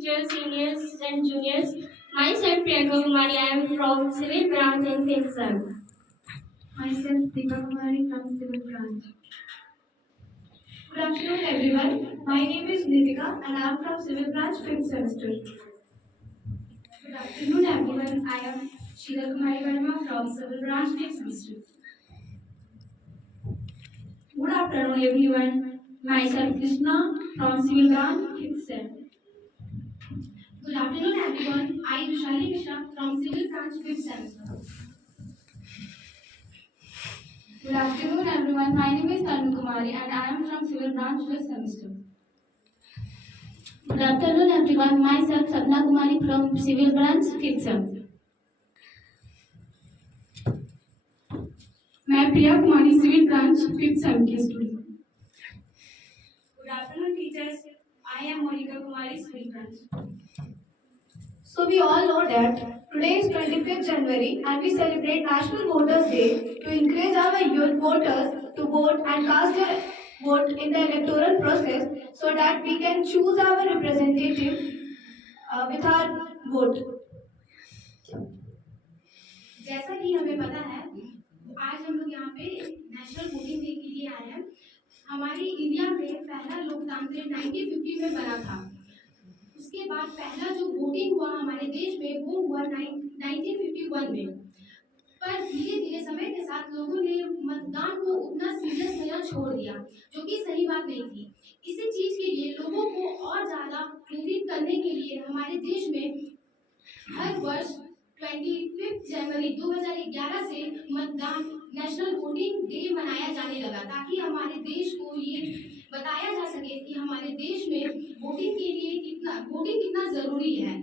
teachers, seniors and juniors. Myself Priyanka Kumari, I am from Civil Branch in Fifth Sem. Myself Deepa Kumari from Civil Branch. Good afternoon everyone. My name is Nitika and I am from Civil Branch 5th semester. Good afternoon everyone. I am Sheila Kumari Verma from Civil Branch 5th semester. Good afternoon everyone. Myself Krishna from Civil Branch 5th sem. Good afternoon everyone. I am Shali Mishra from Civil Branch 5th semester. Good afternoon everyone. My name is Tanu Kumari and I am from Civil Branch 5th semester. Good afternoon everyone. Myself Sapna Kumari from Civil Branch 5th sem. मैं Priya Kumari civil branch 5th same की student. Good afternoon teachers. I am Monica Kumari, Civil Branch. So we all know that today is 25th January and we celebrate National Voters Day to encourage our youth voters to vote and cast their vote in the electoral process so that we can choose our representative with our vote. जैसा कि हमें पता है, आज हम लोग यहाँ पे नेशनल वोटिंग डे के लिए आए हैं। हमारी इंडिया में पहला लोकतंत्र 1950 में बना था। उसके बाद पहला जो वोटिंग हुआ हमारे देश में वो हुआ 1951 में। पर धीरे धीरे समय के साथ लोगों ने मतदान को उतना सीरियस लेना छोड़ दिया, जो कि सही बात नहीं थी। इसी चीज के लिए लोगों को और ज्यादा प्रेरित करने के लिए हमारे देश में हर वर्ष 25 जनवरी 2011 से मतदान नेशनल वोटिंग डे मनाया जाने लगा, ताकि हमारे देश को ये बताया जा सके कि हमारे देश में वोटिंग के लिए कितना जरूरी है।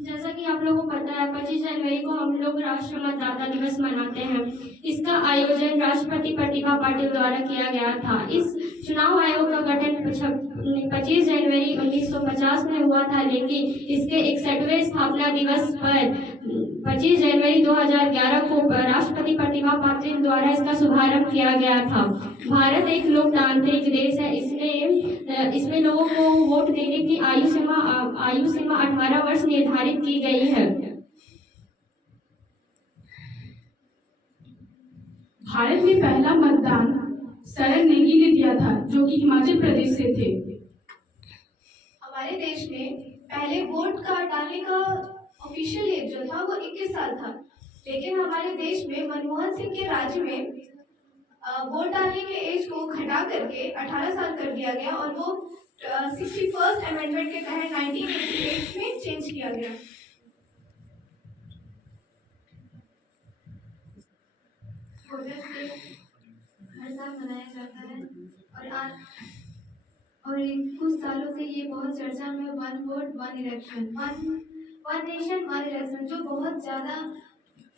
जैसा कि आप लोगों को पता है, 25 जनवरी को हम लोग राष्ट्रीय मतदाता दिवस मनाते हैं। इसका आयोजन राष्ट्रपति प्रतिभा पाटिल द्वारा किया गया था। इस चुनाव आयोग का गठन 25 जनवरी 1950 में हुआ था, लेकिन इसके 61वें स्थापना दिवस पर 25 जनवरी 2011 को राष्ट्रपति प्रतिभा पाटिल द्वारा इसका शुभारंभ किया गया था। भारत एक लोकतांत्रिक देश है। इसमें लोगों को वोट देने की आयु सीमा 18 वर्ष निर्धारित की गई है। भारत में पहला मतदान शरण नेगी ने दिया था, जो कि हिमाचल प्रदेश से थे। हमारे देश में पहले वोट का डालने का ऑफिशियल एज जो था वो 21 साल था, लेकिन हमारे देश में मनमोहन सिंह के राज्य में वोट डालने के एज को घटा करके 18 साल कर दिया गया और वो 61st अमेंडमेंट के तहत 1988 में चेंज किया गया। वोटर्स डे हर साल मनाया जाता है और कुछ सालों से ये बहुत चर्चा में one vote one election, one nation one election जो बहुत ज़्यादा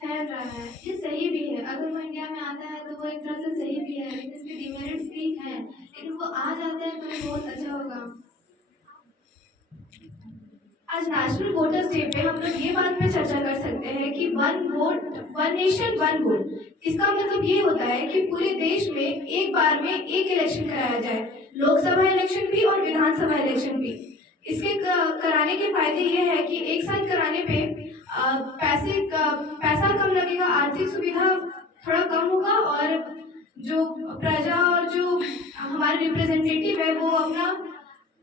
फैल रहा है। ये सही भी है, अगर वो इंडिया में आता है तो वो एक तरह से सही भी है, लेकिन इसके डिमेरिट्स भी हैं, लेकिन वो आ जाता है तो बहुत अच्छा होगा। आज नेशनल वोटर्स डे पे हम लोग ये बात में चर्चा कर सकते हैं कि one vote one nation one vote, इसका मतलब ये होता है कि पूरे देश में एक बार में एक इलेक्शन कराया जाए, लोकसभा इलेक्शन भी और विधानसभा इलेक्शन भी। इसके कराने के फायदे ये है कि एक साथ कराने पे पैसा कम लगेगा, आर्थिक सुविधा थोड़ा कम होगा और जो प्रजा और जो हमारे रिप्रेजेंटेटिव है वो अपना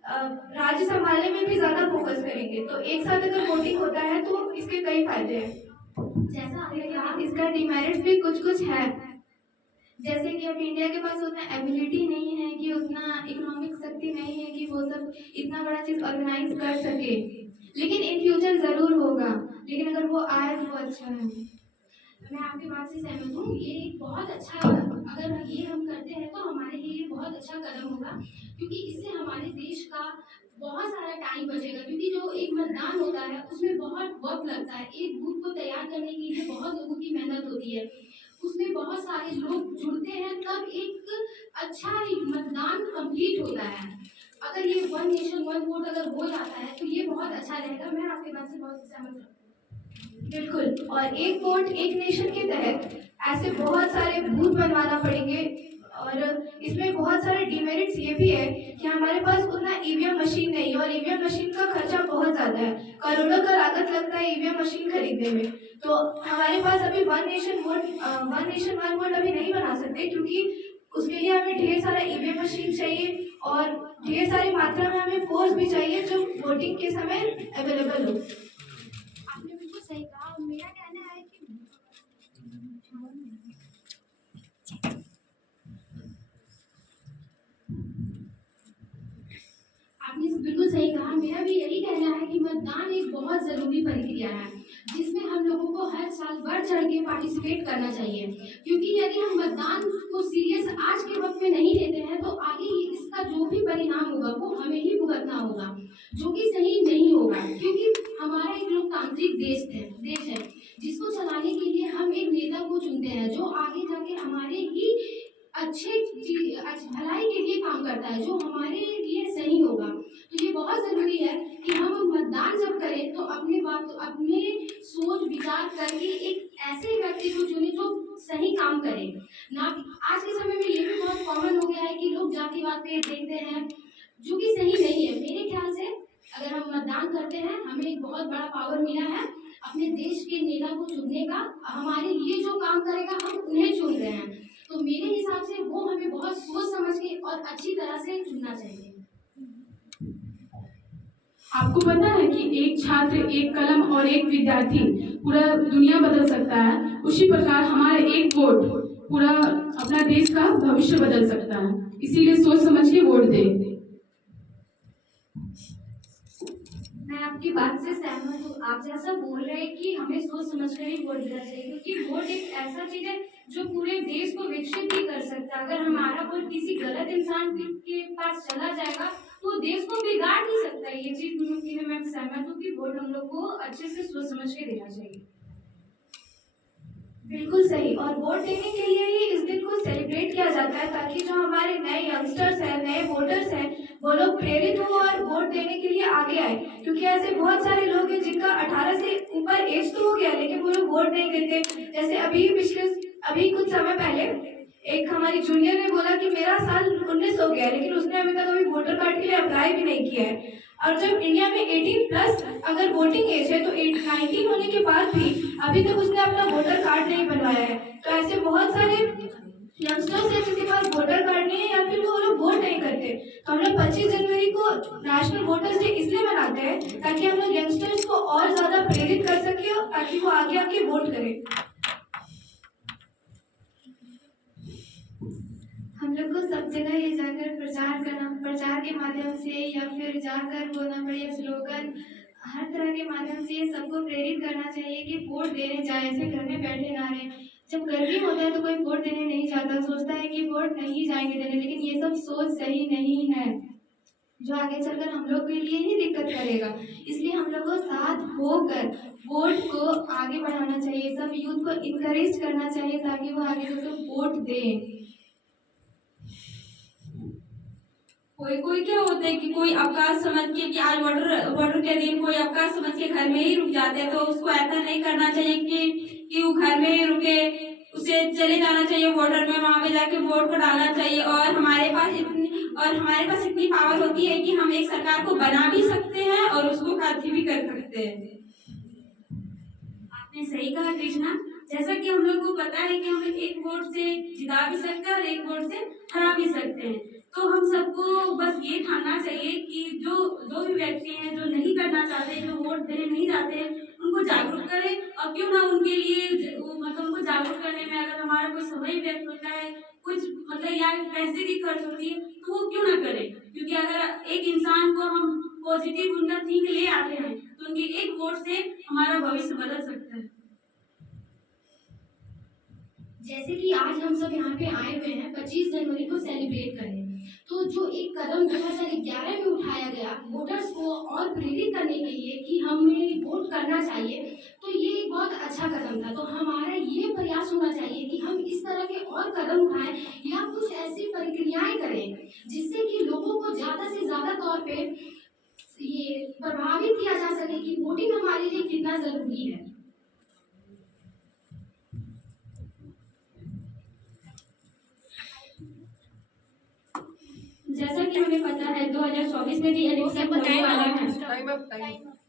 राज्य संभालने में भी ज्यादा फोकस करेंगे। तो एक साथ अगर वोटिंग होता है तो इसके कई फायदे हैं। जैसा आपने कहा, इसका डिमेरिट्स भी कुछ है, जैसे कि अब इंडिया के पास उतना एबिलिटी नहीं है कि उतना इकोनॉमिक शक्ति नहीं है कि वो सब इतना बड़ा चीज ऑर्गेनाइज कर सके, लेकिन इन फ्यूचर जरूर होगा, लेकिन अगर वो आए तो वो अच्छा है। मैं आपकी बात से सहमत हूँ। ये एक बहुत अच्छा, अगर ये हम करते हैं तो हमारे लिए बहुत अच्छा कदम होगा, क्योंकि इससे हमारे देश का बहुत सारा टाइम बचेगा। क्योंकि जो एक मतदान होता है उसमें बहुत वक्त लगता है, एक बूथ को तैयार करने के लिए बहुत लोगों की मेहनत होती है, उसमें बहुत सारे लोग जुड़ते हैं, तब एक अच्छा मतदान कंप्लीट होता है। अगर ये वन नेशन वन वोट अगर हो जाता है तो ये बहुत अच्छा रहेगा। मैं आपकी बात से बहुत सहमत हूँ। बिल्कुल, और एक वोट एक नेशन के तहत ऐसे बहुत सारे बूथ बनवाना पड़ेंगे और इसमें बहुत सारे डिमेरिट्स ये भी है कि हमारे पास उतना ईवीएम मशीन नहीं है और ईवीएम मशीन का खर्चा बहुत ज़्यादा है, करोड़ों का लागत लगता है ईवीएम मशीन खरीदने में। तो हमारे पास अभी वन नेशन वन वोट अभी नहीं बना सकते, क्योंकि उसके लिए हमें ढेर सारा ईवीएम मशीन चाहिए और ढेर सारी मात्रा में हमें फोर्स भी चाहिए जो वोटिंग के समय अवेलेबल हो। आपने बिल्कुल सही कहा। मेरा कहना है कि आपने बिल्कुल सही कहा। मेरा भी यही कहना है कि मतदान एक बहुत ज़रूरी प्रक्रिया है जिसमें हम लोगों को हर साल बढ़ चढ़ के पार्टिसिपेट करना चाहिए, क्योंकि यदि हम मतदान को सीरियस आज के वक्त में नहीं लेते हैं तो आगे इसका जो भी परिणाम होगा वो हमें ही भुगतना होगा, जो कि सही नहीं होगा। क्योंकि हमारा एक लोकतांत्रिक देश है जिसको चलाने के लिए हम एक नेता को चुनते हैं जो आगे जाके हमारे ही भलाई के लिए काम करता है, जो हमारे लिए सही होगा। तो ये बहुत जरूरी है कि हम मतदान जब करें तो अपने सोच विचार करके एक ऐसे व्यक्ति को चुने जो सही काम करे। ना आज के समय में ये भी बहुत कॉमन हो गया है कि लोग जातिवाद पे देखते हैं, जो कि सही नहीं है। मेरे ख्याल से अगर हम मतदान करते हैं हमें एक बहुत बड़ा पावर मिला है अपने देश के नेता को चुनने का। हमारे लिए जो काम करेगा हम उन्हें चुन रहे हैं, तो मेरे हिसाब से वो हमें बहुत सोच समझ के और अच्छी तरह से चुनना चाहिए। आपको पता है कि एक छात्र, एक कलम और एक विद्यार्थी पूरा दुनिया बदल सकता है, उसी प्रकार हमारा एक वोट पूरा अपना देश का भविष्य बदल सकता है। इसीलिए सोच समझ के वोट दें। मैं आपकी बात से सहमत हूँ। आप जैसा बोल रहे हैं कि हमें सोच समझ कर ही वोट देना चाहिए, क्योंकि वोट एक ऐसा चीज है जो पूरे देश को विकसित भी कर सकता है। अगर हमारा वोट किसी गलत इंसान के पास चला जाएगा तो देश को बिगाड़ नहीं सकता है। ये चीज मुमकिन है। मैं सहमत हूँ कि वोट हम लोग को अच्छे से सोच समझ के देना चाहिए। बिल्कुल सही। और वोट देने के लिए ही इस दिन को सेलिब्रेट किया जाता है, ताकि जो हमारे नए यंगस्टर्स हैं, नए वोटर्स हैं, वो लोग प्रेरित हो और वोट देने के लिए आगे आए। क्योंकि ऐसे बहुत सारे लोग हैं जिनका 18 से ऊपर एज तो हो गया लेकिन वो लोग वोट नहीं देते। जैसे अभी कुछ समय पहले एक हमारी जूनियर ने बोला कि मेरा साल 19 हो गया है, लेकिन उसने अभी तक वोटर कार्ड के लिए अप्लाई भी नहीं किया है। और जब इंडिया में 18+ अगर वोटिंग एज है तो 19 होने के बाद भी अभी तक उसने अपना वोटर कार्ड नहीं बनवाया है। तो ऐसे बहुत सारे यंगस्टर्स हैं जिनके पास वोटर कार्ड नहीं है या फिर वो लोग वोट नहीं करते। तो हम लोग 25 जनवरी को नेशनल वोटर्स डे इसलिए मनाते हैं ताकि हम लोग यंगस्टर्स को और ज्यादा प्रेरित कर सके ताकि वो आगे आके वोट करें। हम लोग को सब जगह ये जाकर प्रचार के माध्यम से या फिर जाकर बोलना पड़े स्लोगन, हर तरह के माध्यम से सबको प्रेरित करना चाहिए कि वोट देने जाए, ऐसे घर में बैठे ना रहे। जब गर्मी होता है तो कोई वोट देने नहीं जाता, सोचता है कि वोट नहीं जाएंगे देने, लेकिन ये सब सोच सही नहीं है, जो आगे चलकर हम लोग के लिए ही दिक्कत करेगा। इसलिए हम लोग को साथ होकर वोट को आगे बढ़ाना चाहिए, सब यूथ को इनकरेज करना चाहिए ताकि वो आगे चलकर वोट दें। कोई क्या होता है कि कोई अवकाश समझ के कि आज वोटर के दिन कोई अवकाश समझ के घर में ही रुक जाते हैं, तो उसको ऐसा नहीं करना चाहिए कि वो घर में ही रुके, उसे चले जाना चाहिए वोटर में, वहां पे जाके वोट को डालना चाहिए। और हमारे पास इतनी पावर होती है कि हम एक सरकार को बना भी सकते हैं और उसको खारिज भी कर सकते हैं। आपने सही कहा कृष्णा। जैसा कि हम लोग को पता है कि हम एक वोट से जिता भी सकते हैं और एक वोट से हरा भी सकते हैं, तो हम सबको बस ये ठानना चाहिए कि जो भी व्यक्ति हैं जो नहीं करना चाहते, जो वोट देने नहीं जाते हैं, उनको जागरूक करें। और क्यों ना उनके लिए उनको जागरूक करने में अगर हमारा कोई समय व्यक्त होता है, कुछ या पैसे की खर्च होती है, तो वो क्यों ना करें। क्योंकि अगर एक इंसान को हम पॉजिटिव उनका थिंक ले आते हैं तो उनके एक वोट से हमारा भविष्य बदल सकता है। जैसे कि आज हम सब यहाँ पे आए हुए हैं 25 जनवरी को सेलिब्रेट करने, तो जो एक कदम 2011 में उठाया गया वोटर्स को और प्रेरित करने के लिए कि हमें वोट करना चाहिए, तो ये एक बहुत अच्छा कदम था। तो हमारा ये प्रयास होना चाहिए कि हम इस तरह के और कदम उठाएं या कुछ ऐसी प्रक्रियाएं करें जिससे कि लोगों को ज़्यादा से ज़्यादा तौर पे ये प्रभावित किया जा सके कि वोटिंग हमारे लिए कितना ज़रूरी है। जैसा कि हमें पता है 2024 में भी इलेक्शन होने वाला है।